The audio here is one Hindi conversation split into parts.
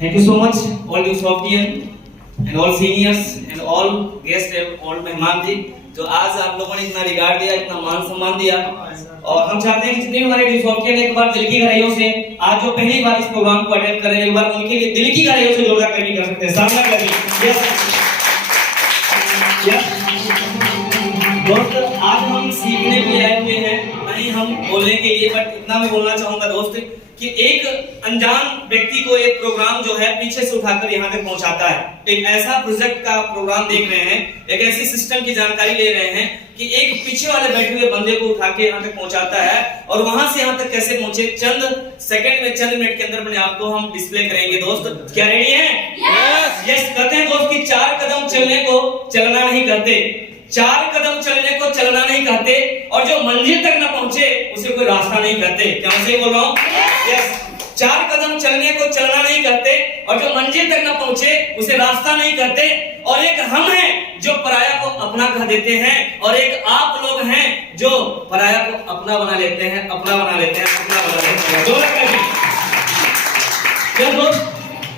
Thank you so much, all you Softian and all seniors and all guests and all मेहमान जी जो आज आप लोगों ने इतना रिगार्ड दिया, इतना मान सम्मान दिया। और हम चाहते हैं कि जितने भी हमारे डिसॉफ्टियन एक बार दिल की गहराइयों से आज जो पहली बार इस प्रोग्राम को अटेंड कर रहे हैं, एक बार उनके लिए दिल की गहराइयों से जोरदार ताली कर सकते हैं। सामना करिए। यस दोस्त, आज हम सीखने के लिए आए हुए हैं, नहीं हम बोलने के लिए। बट इतना मैं बोलना चाहूंगा दोस्त कि एक अनजान व्यक्ति को एक प्रोग्राम जो है पीछे से उठाकर यहाँ तक पहुंचाता है। एक ऐसा प्रोजेक्ट का प्रोग्राम देख रहे हैं, एक ऐसी सिस्टम की जानकारी ले रहे हैं कि एक पीछे वाले बैठे हुए बंदे को उठा के यहाँ तक पहुंचाता है। और वहां से यहाँ तक कैसे पहुंचे, चंद सेकंड में, चंद मिनट के अंदर अपने आप को हम डिस्प्ले करेंगे। दोस्त क्या रेडी हैं? यस। कहते हैं दोस्त कि 4 कदम चलने को चलना नहीं कहते, 4 कदम चलने को चलना नहीं कहते, और जो मंजिल तक न पहुंचे उसे कोई रास्ता नहीं कहते। क्या मैं सही बोल रहा हूँ? यस। 4 कदम चलने को चलना नहीं कहते, और जो मंजिल तक न पहुंचे उसे रास्ता नहीं कहते। और एक हम हैं जो पराया को अपना कह देते हैं, और एक आप लोग हैं जो पराया को अपना बना लेते हैं, अपना बना लेते हैं, अपना बना लेते हैं। दोस्त,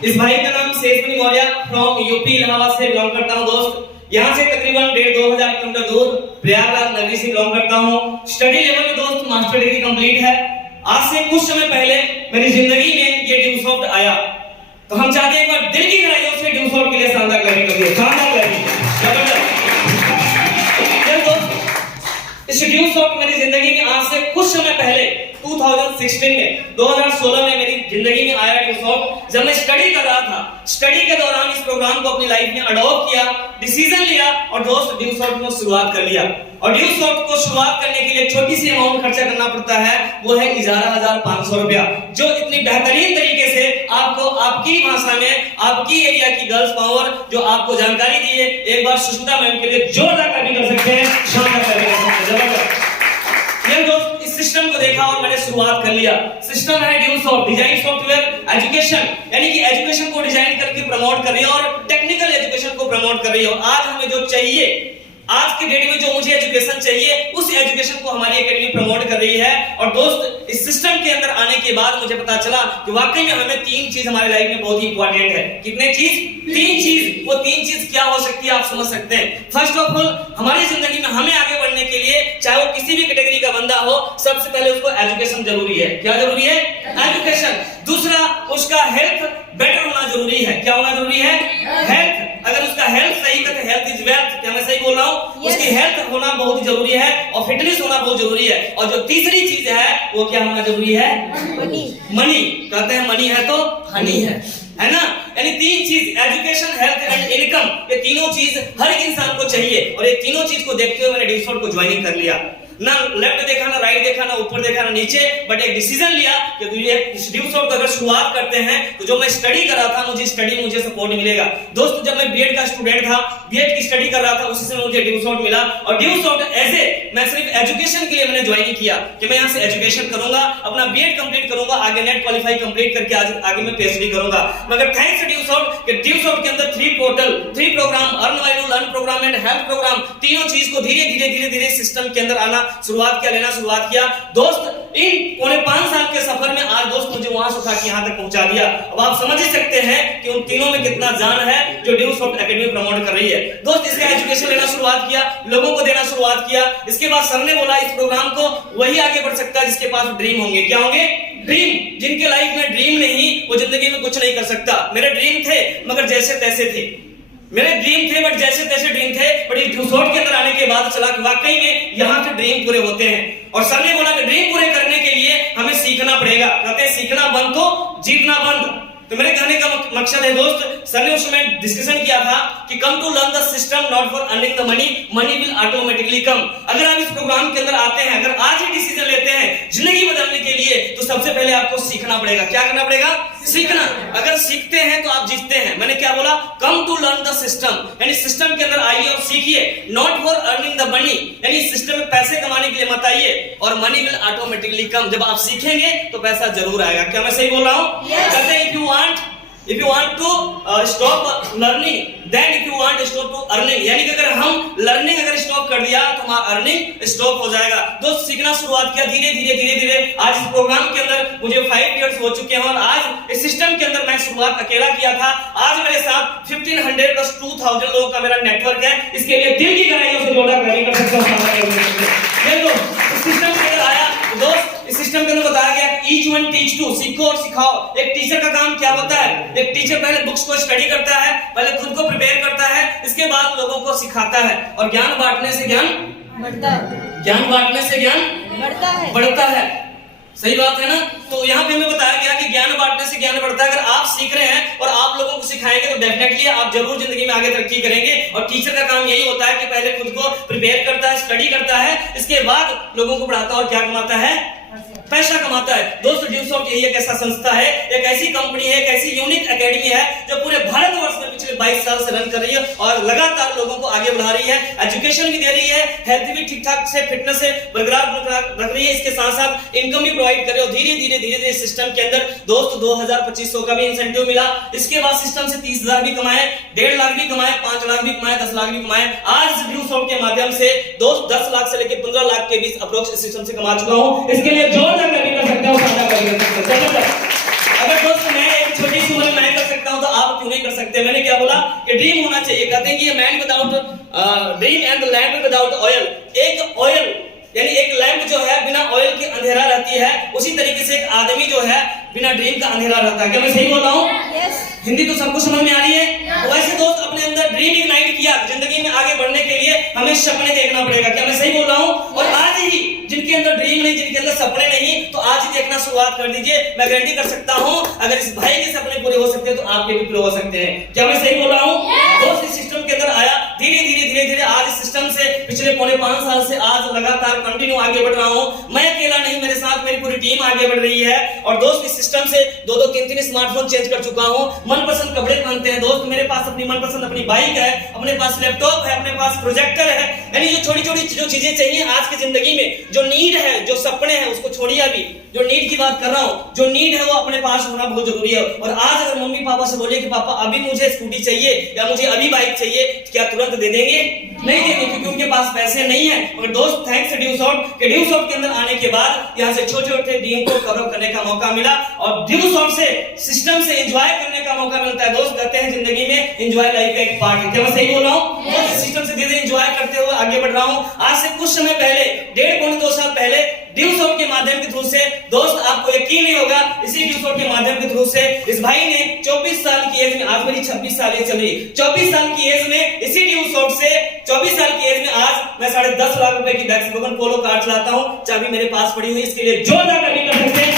इस भाई का नाम शेषमणि मौर्य फ्रॉम यूपी इलाहाबाद से बिलोंग करता हूँ। दोस्त यहाँ से तकरीबन 1,500 किलोमीटर दूर प्रयागराज नगरी से बिलोंग करता हूँ। स्टडी लेवल में दोस्त मास्टर डिग्री कंप्लीट है। आज से कुछ समय पहले मेरी जिंदगी में ये ड्यूसॉफ्ट आया, तो हम चाहते हैं एक बार दिल की गहराइयों से ड्यूसॉफ्ट के लिए शानदार ताली करिए, शानदार ताली, जबरदस्त। इस ड्यूसॉफ्ट मेरी जिंदगी में आज से कुछ समय पहले 2016 में मेरी जिंदगी में आया ड्यूसॉफ्ट। जब मैं स्टडी कर रहा था, स्टडी के दौरान इस प्रोग्राम को अपनी लाइफ में अडॉप्ट किया, डिसीजन लिया और दोस्त ड्यूसॉफ्ट को शुरुआत कर लिया। और ड्यूसॉफ्ट को शुरुआत करने के लिए छोटी सी अमाउंट खर्चा करना पड़ता है, वो है 11,500 रुपया, जो इतनी बेहतरीन तरीके से आपको आपकी भाषा में, आपकी एरिया की गर्ल्स पावर जो आपको जानकारी दी है, एक बार सुष्मिता मैम के लिए जोरदार ताली कर सकते हैं, शानदार ताली कर सकते हैं, जबरदस्त। ये दोस्त इस सिस्टम को देखा और मैंने शुरुआत कर लिया। सिस्टम है ड्यूसॉफ्ट, डिजाइन सॉफ्टवेयर एजुकेशन, यानी कि एजुकेशन को डिजाइन करके प्रमोट कर रही है और टेक्निकल एजुकेशन को प्रमोट कर रही है। और आज हमें जो चाहिए, आज के डेट में जो मुझे एजुकेशन चाहिए, उस एजुकेशन को हमारी एकेडमी प्रमोट कर रही है। और दोस्त इस सिस्टम के अंदर आने के बाद मुझे पता चला कि वाकई में हमें 3 चीज हमारे लाइफ में बहुत ही इंपॉर्टेंट है। कितने चीज? 3 चीज। वो 3 चीज क्या हो सकती है आप समझ सकते हैं। फर्स्ट ऑफ ऑल, हमारी जिंदगी में हमें आगे बढ़ने के लिए, चाहे वो किसी भी कैटेगरी का बंदा हो, सबसे पहले उसको एजुकेशन जरूरी है। क्या जरूरी है? एजुकेशन। दूसरा, उसका हेल्थ बेटर होना जरूरी है। क्या होना जरूरी है? हेल्थ। अगर उसका हेल्थ सही है तो हेल्थ इज वेल्थ। क्या मैं सही बोल रहा हूँ? उसकी हेल्थ होना बहुत जरूरी है और फिटनेस होना बहुत जरूरी है। और जो तीसरी चीज है वो क्या होना जरूरी है? मनी। मनी। कहते हैं मनी है तो हनी है ना? यानी 3 चीज, एजुकेशन, हेल्थ एंड इनकम, ये तीनों चीज हर एक इंसान को चाहिए। और ये तीनों चीज को देखते हुए मैंने ड्यूसॉफ्ट को ज्वाइनिंग कर लिया। ना लेफ्ट देखा, ना राइट देखा, ना ऊपर देखा, ना नीचे, बट एक डिसीजन लिया कि ड्यूसॉफ्ट अगर शुरुआत करते हैं तो जो मैं स्टडी कर रहा था, मुझे सपोर्ट मिलेगा। दोस्त जब मैं बीएड का स्टूडेंट था, बीएड की स्टडी कर रहा था, उसी समय मुझे ड्यूसॉफ्ट मिला। और ड्यूसॉफ्ट मैं सिर्फ एजुकेशन के लिए मैंने ज्वाइन किया कि मैं यहाँ से एजुकेशन करूंगा, अपना बीएड कंप्लीट करूंगा, आगे नेट क्वालिफाई कंप्लीट करके आगे मैं पीएचडी करूंगा। मगर थैंक्स ड्यूसॉफ्ट कि ड्यूसॉफ्ट के अंदर 3 portal, 3 programme, earn value, learn programme and health programme, तीनों चीज को धीरे-धीरे सिस्टम के अंदर आना शुरुआत किया। दोस्त इन 5.25 साल के सफर में आज दोस्त मुझे वहां से उठा के यहाँ तक पहुंचा दिया। अब आप समझ ही सकते हैं कि उन तीनों में कितना जान है जो ड्यूसॉफ्ट एकेडमी प्रमोट कर रही है। दोस्त इसका एजुकेशन लेना शुरुआत किया, लोगों को देना शुरुआत किया। इसके बाद सर ने बोला इस प्रोग्राम को वही आगे बढ़ सकता है जिसके पास ड्रीम होंगे। क्या होंगे? ड्रीम। जिनके लाइफ में ड्रीम नहीं, वो जिंदगी में कुछ नहीं कर सकता। मेरे ड्रीम थे मगर जैसे तैसे थे, मेरे ड्रीम थे बट जैसे तैसे ड्रीम थे। बट इस ड्यूसॉफ्ट के अंदर आने के बाद चला कि वाकई में यहाँ के ड्रीम पूरे होते हैं। और सर ने बोला कि ड्रीम पूरे करने के लिए हमें सीखना पड़ेगा। कहते हैं सीखना बंद तो जीतना बंद। तो मेरे कहने का मकसद है दोस्त, सर ने उस समय डिस्कशन किया था कि come to learn the system not for earning the money, money will automatically come. अगर आप इस प्रोग्राम के अंदर आते हैं, अगर आज ही डिसीजन लेते हैं जिंदगी बदलने के लिए, तो सबसे पहले आपको सीखना पड़ेगा। क्या करना पड़ेगा? सीखना। अगर सीखते हैं तो आप जीतते हैं। मैंने क्या बोला? Come to learn the system, यानी सिस्टम के अंदर आइए और सीखिए। Not for earning the money, यानी सिस्टम में पैसे कमाने के लिए मत आइए। और मनी विल ऑटोमेटिकली कम। जब आप सीखेंगे तो पैसा जरूर आएगा। क्या मैं सही बोल रहा हूँ? कहते हैं if you want If you want to stop learning, then if you want to stop to earning, यानी कि अगर हम learning अगर stop कर दिया तो हमारा earning stop हो जाएगा। दोस्त सीखना शुरुआत किया धीरे धीरे आज इस प्रोग्राम के अंदर मुझे 5 years हो चुके हैं और आज इस सिस्टम के अंदर मैं शुरुआत अकेला किया था। आज मेरे साथ 1500 प्लस 2000 लोगों का मेरा नेटवर्क है। इसके लिए दिल की गहराइयों से जोड़ा कर सकता हूँ। इस सिस्टम के अंदर आया दोस्त, इस सिस्टम के अंदर बताया गया ईच वन टीच टू, सीखो और सिखाओ। एक टीचर का काम क्या होता है? एक टीचर पहले बुक्स को स्टडी करता है, पहले खुद को प्रिपेयर करता है, इसके बाद लोगों को सिखाता है। और ज्ञान बांटने से ज्ञान बढ़ता है, ज्ञान बांटने से ज्ञान बढ़ता है। सही बात है ना? तो यहाँ पे हमें बताया गया कि ज्ञान बांटने से ज्ञान बढ़ता है। अगर आप सीख रहे हैं और आप लोगों को सिखाएंगे तो डेफिनेटली आप जरूर जिंदगी में आगे तरक्की करेंगे। और टीचर का काम यही होता है कि पहले खुद को प्रिपेयर करता है, स्टडी करता है, इसके बाद लोगों को पढ़ाता है और क्या कमाता है? पैसा कमाता है। दोस्तों ड्यूसॉफ्ट यही एक ऐसा संस्था है, एक ऐसी कंपनी है, एक ऐसी यूनिक एकेडमी है जो पूरे भारतवर्ष में पिछले 22 साल से रन कर रही है और लगातार लोगों को आगे बढ़ा रही है, एजुकेशन भी दे रही है, हेल्थ भी ठीक ठाक से, फिटनेस से बरकरार रख रही है, इसके साथ साथ इनकम भी प्रोवाइड कर रही है। और धीरे धीरे सिस्टम के अंदर दोस्त 2000-2500 का भी इंसेंटिव मिला। इसके बाद सिस्टम से 30,000 भी कमाए, 1.5 लाख भी कमाए, 5 लाख भी कमाए, 10 लाख भी कमाए। आज ड्यूसॉफ्ट के माध्यम से दोस्त 10 लाख से लेकर 15 लाख के बीच अप्रोक्स सिस्टम से कमा चुका हूं। इसके लिए जोरदार ताली कर सकते हो, साझा कर सकते हो। अगर दोस्त मैं एक छोटी सी उम्र में कर सकता हूं तो आप क्यों नहीं कर सकते? मैंने क्या बोला कि ड्रीम होना चाहिए। कहते हैं कि man without dream and the lamp without oil. एक ऑयल यानी एक लैंप जो है बिना ऑयल के अंधेरा रहती है, उसी तरीके से एक आदमी जो है बिना ड्रीम का अंधेरा रहता है। क्या मैं सही बोल रहा हूँ? हिंदी तो सबको समझ में आ रही है। वैसे दोस्त अपने अंदर ड्रीम इग्नाइट किया, जिंदगी में आगे बढ़ने के लिए हमें सपने देखना पड़ेगा। क्या मैं सही बोल रहा हूँ? और आज ही जिनके अंदर ड्रीम नहीं, जिनके अंदर सपने नहीं, तो आज ही देखना शुरुआत कर दीजिए। मैं गारंटी कर सकता हूँ अगर इस भाई के सपने पूरे हो सकते हैं तो आपके भी पूरे हो सकते हैं। क्या मैं सही बोल रहा हूँ? दोस्त इस सिस्टम के अंदर आया धीरे धीरे आज इस सिस्टम से पिछले 4.5 साल से आज लगातार कंटिन्यू आगे बढ़ रहा हूँ। मैं अकेला नहीं, मेरे साथ मेरी पूरी टीम आगे बढ़ रही है। और दोस्त इस सिस्टम से 2-2, 3-3 स्मार्टफोन चेंज कर चुका हूँ। मनपसंद कपड़े पहनते हैं दोस्त, मेरे पास अपनी मनपसंद अपनी बाइक है, अपने पास लैपटॉप है, अपने पास प्रोजेक्टर है। यानी जो छोटी-छोटी जो चीजें चाहिए आज की जिंदगी में, जो नीड है, जो सपने हैं, उसको छोड़िए। अभी जो नीड की बात कर रहा हूँ, जो नीड है वो अपने पास होना बहुत जरूरी है। और आज अगर मम्मी पापा से बोले कि पापा अभी मुझे स्कूटी चाहिए या मुझे अभी बाइक चाहिए, क्या तुरंत दे देंगे? नहीं देंगे, क्योंकि उनके पास पैसे नहीं है। मगर दोस्त थैंक्स ड्यूसॉफ्ट के अंदर आने के बाद यहाँ से छोटे-छोटे ड्रीम को कवर करने का मौका मिला और ड्यूसॉफ्ट से सिस्टम से एंजॉय करने का मौका मिलता है। दोस्त कहते हैं जिंदगी में एंजॉय लाइफ का एक पार्ट है। क्या मैं सही बोल रहा हूँ? तो सिस्टम से धीरे एंजॉय करते हुए आगे बढ़ रहा हूँ। आज से कुछ समय पहले, 1.5-2 साल पहले ड्यूसॉफ्ट के माध्यम के थ्रू से दोस्त आपको यकीन नहीं होगा, इसी ड्यूसॉफ्ट के माध्यम के थ्रू से इस भाई ने 24 साल की एज में, आज मेरी 26 साल एज चल रही, 24 साल की एज में इसी ड्यूसॉफ्ट से 24 साल की एज में आज मैं 10.5 लाख रुपए की वैक्सवैगन पोलो कार चलाता हूं। चाबी मेरे पास पड़ी हुई, इसके लिए जोरदार ताली कर सकते हैं।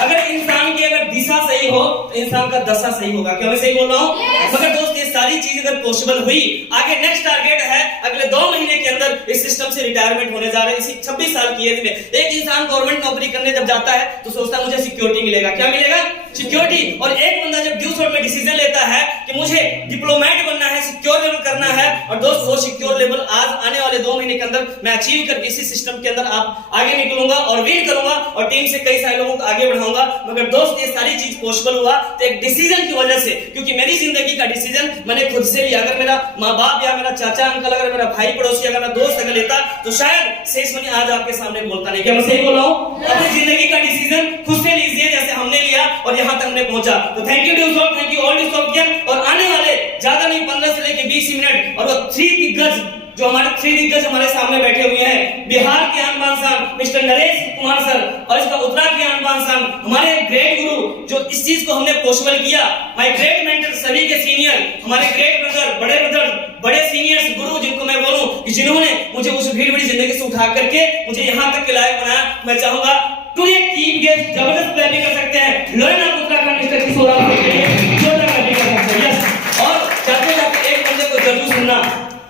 अगर इंसान की अगर दिशा सही हो तो इंसान का दशा सही होगा। क्या मैं सही बोल रहा हूँ? मगर दोस्त ये सारी चीज अगर पॉसिबल हुई, आगे नेक्स्ट टारगेट है अगले 2 महीने के अंदर इस सिस्टम से रिटायरमेंट होने जा रहे हैं। इसी 26 साल की एज में एक इंसान गवर्नमेंट नौकरी करने जब जाता है तो सोचता है मुझे सिक्योरिटी मिलेगा। क्या मिलेगा? सिक्योरिटी। और एक बंदा जब ड्यूसॉफ्ट में डिसीजन लेता है कि मुझे डिप्लोमेट बनना है, सिक्योर लेवल करना है, और दोस्त वो सिक्योर लेवल आज आने वाले 2 महीने के अंदर मैं अचीव करके इसी सिस्टम के अंदर आप आगे निकलूंगा और विन करूंगा और टीम से कई सारे लोगों को आगे बढ़ाऊंगा। मगर दोस्त ये सारी चीज पॉसिबल हुआ तो एक डिसीजन की वजह से, क्योंकि मेरी जिंदगी का डिसीजन मैंने खुद से लिया। अगर मेरा माँ बाप या मेरा चाचा अंकल, अगर मेरा भाई पड़ोसी, अगर मेरा दोस्त अगर लेता तो शायद शेष मनी आज आपके सामने बोलता नहीं। क्या मैं सही बोल रहा हूँ? अपनी जिंदगी का डिसीजन खुद से लीजिए जैसे हमने लिया और यहाँ तक हमने पहुंचा। तो thank you Dusoft, thank you all Dusoftian. और आने वाले ज्यादा नहीं 15 से लेकर 20 मिनट और वो 3 दिग्गज जो हमारे 3 दिग्गज हमारे सामने बैठे हुए हैं, बिहार के आन बान शान मिस्टर नरेश कुमार सर और इसका उत्तराखंड के आन बान शान हमारे ग्रेट गुरु जो इस चीज को हमने पॉसिबल किया, माय ग्रेट मेंटर, सभी के सीनियर, हमारे ग्रेट ब्रदर, बड़े ब्रदर, बड़े सीनियर्स गुरु जिनको मैं बोलूं कि जिन्होंने मुझे उस भीड़ भरी जिंदगी से उठा करके मुझे यहाँ तक के लायक बनाया। मैं चाहूंगा टू एक टीम के जबरदस्त क्लैपिंग कर सकते हैं लोयना उत्तराखंड मिस्टर किशोर के लिए, जोरदार क्लैपिंग कर सकते हैं। यस। और जाते जाते एक बंदे को जरूर सुनना,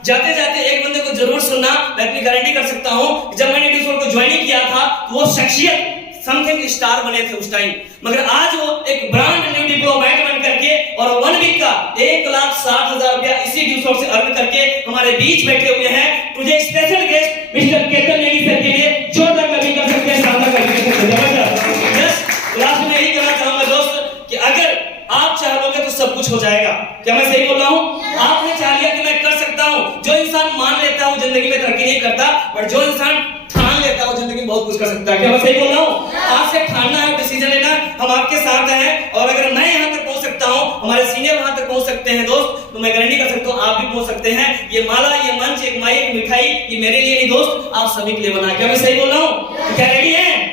जाते जाते एक बंदे को जरूर सुनना। मैं अपनी गारंटी कर सकता हूं जब मैंने ड्यूसॉफ्ट को ज्वाइन किया था तो वो शख्सियत समथिंग स्टार बने थे उस टाइम, मगर आज वो एक ब्रांड न्यू डिप्लोमेट बन करके और 1 वीक का 1,60,000 रुपया इसी ड्यूसॉफ्ट से अर्न करके हमारे बीच बैठे हुए हैं। मुझे special guest mister Ketan Negi sir के लिए जोरदार क्लैपिंग कर सकते हैं, शानदार क्लैपिंग कर सकते हैं। जबरदस्त। यस। अगर आप चाह लोगे तो सब कुछ हो जाएगा। क्या मैं सही बोल रहा हूँ? आपने चाह लिया कि मैं कर सकता हूँ। जो इंसान मान लेता है वो जिंदगी में तरक्की नहीं करता, और जो इंसान ठान लेता है वो जिंदगी में बहुत कुछ कर सकता है। क्या मैं सही बोल रहा हूँ? आज से ठानना है, डिसीजन लेना। हम आपके साथ हैं, और अगर मैं यहाँ तक पहुंच सकता हूँ, हमारे सीनियर वहां तक पहुंच सकते हैं दोस्त, तो मैं गारंटी कर सकता हूँ आप भी पहुंच सकते हैं। ये माला, ये मंच, एक माई, एक मिठाई, ये मेरे लिए नहीं दोस्त, आप सभी के लिए बना है। क्या मैं सही बोल रहा हूँ? क्या रेडी है?